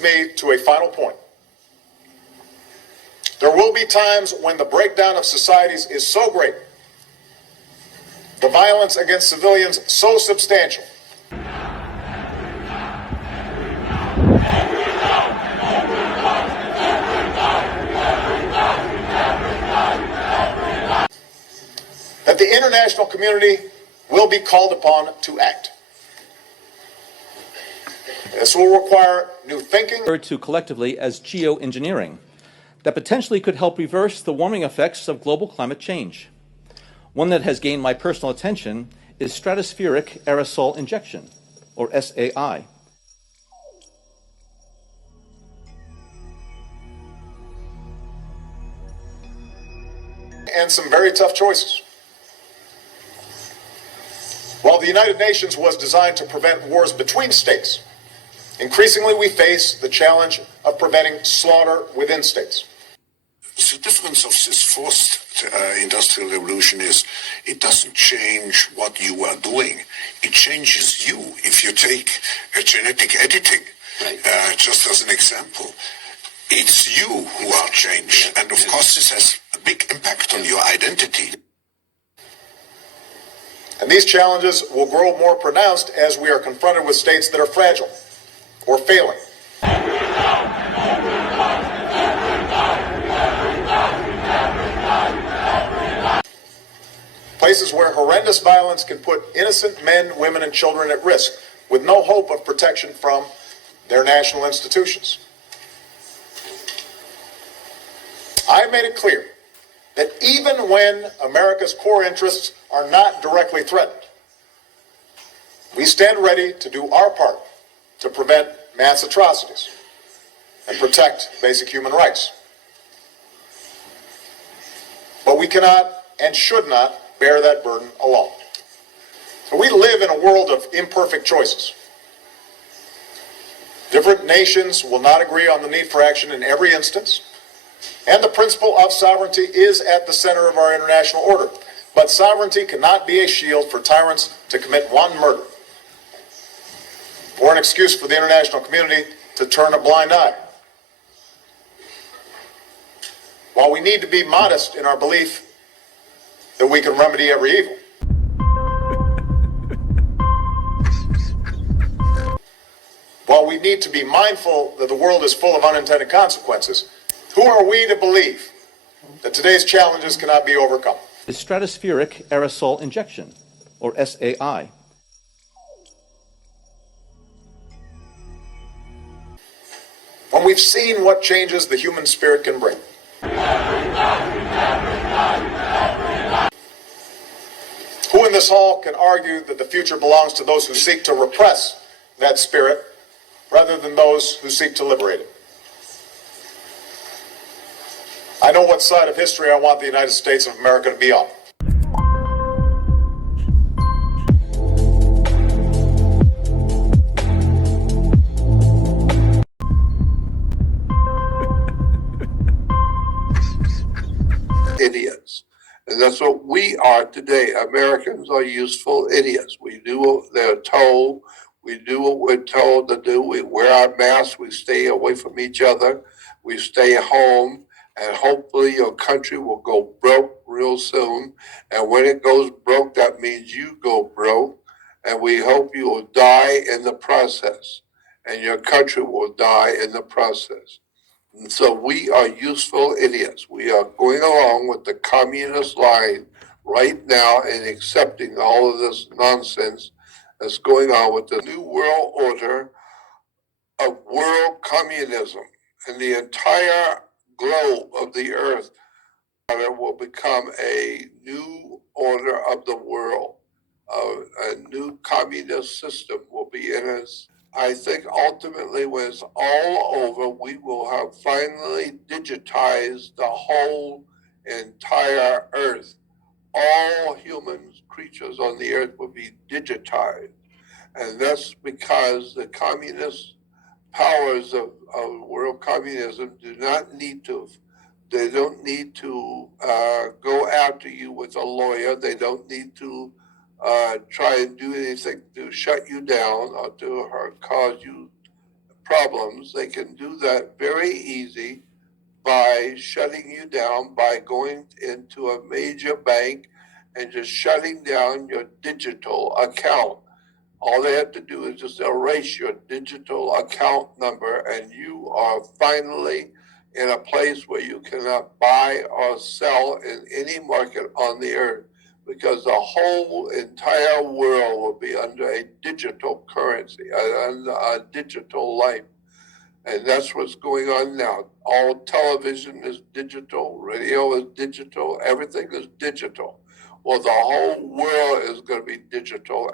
Me to a final point. There will be times when the breakdown of societies is so great, the violence against civilians so substantial, that the international community will be called upon to act. This will require new thinking. Referred to collectively as geoengineering, that potentially could help reverse the warming effects of global climate change. One that has gained my personal attention is stratospheric aerosol injection, or SAI. And some very tough choices. While the United Nations was designed to prevent wars between states, increasingly we face the challenge of preventing slaughter within states. The difference of this fourth industrial revolution is it doesn't change what you are doing. It changes you. If you take genetic editing, just as an example, it's you who are changed. And of course this has a big impact on your identity. And these challenges will grow more pronounced as we are confronted with states that are fragile or failing. Places where horrendous violence can put innocent men, women, and children at risk with no hope of protection from their national institutions. I've made it clear that even when America's core interests are not directly threatened, we stand ready to do our part to prevent mass atrocities and protect basic human rights. But we cannot and should not bear that burden alone. So we live in a world of imperfect choices. Different nations will not agree on the need for action in every instance, and the principle of sovereignty is at the center of our international order. But sovereignty cannot be a shield for tyrants to commit one murder, or an excuse for the international community to turn a blind eye. While we need to be modest in our belief that we can remedy every evil, while we need to be mindful that the world is full of unintended consequences, who are we to believe that today's challenges cannot be overcome? The stratospheric aerosol injection, or SAI. When we've seen what changes the human spirit can bring. Who in this hall can argue that the future belongs to those who seek to repress that spirit rather than those who seek to liberate it? I know what side of history I want the United States of America to be on. Idiots. And that's what we are today. Americans are useful idiots. We do what they're told. We do what we're told to do. We wear our masks. We stay away from each other. We stay home. And hopefully your country will go broke real soon. And when it goes broke, that means you go broke. And we hope you will die in the process. And your country will die in the process. And so we are useful idiots. We are going along with the communist line right now and accepting all of this nonsense that's going on with the New World Order of world communism. And the entire globe of the earth will become a new order of the world. A new communist system will be in us. I think ultimately when it's all over, we will have finally digitized the whole entire earth. All human creatures on the earth will be digitized. And that's because the communist powers of world communism do not need to, they don't need to go after you with a lawyer. They don't need to try and do anything to shut you down or to cause you problems, they can do that very easy by shutting you down, by going into a major bank and just shutting down your digital account. All they have to do is just erase your digital account number, and you are finally in a place where you cannot buy or sell in any market on the earth, because the whole entire world will be under a digital currency, a digital life. And that's what's going on now. All television is digital, radio is digital, everything is digital. Well, the whole world is going to be digital.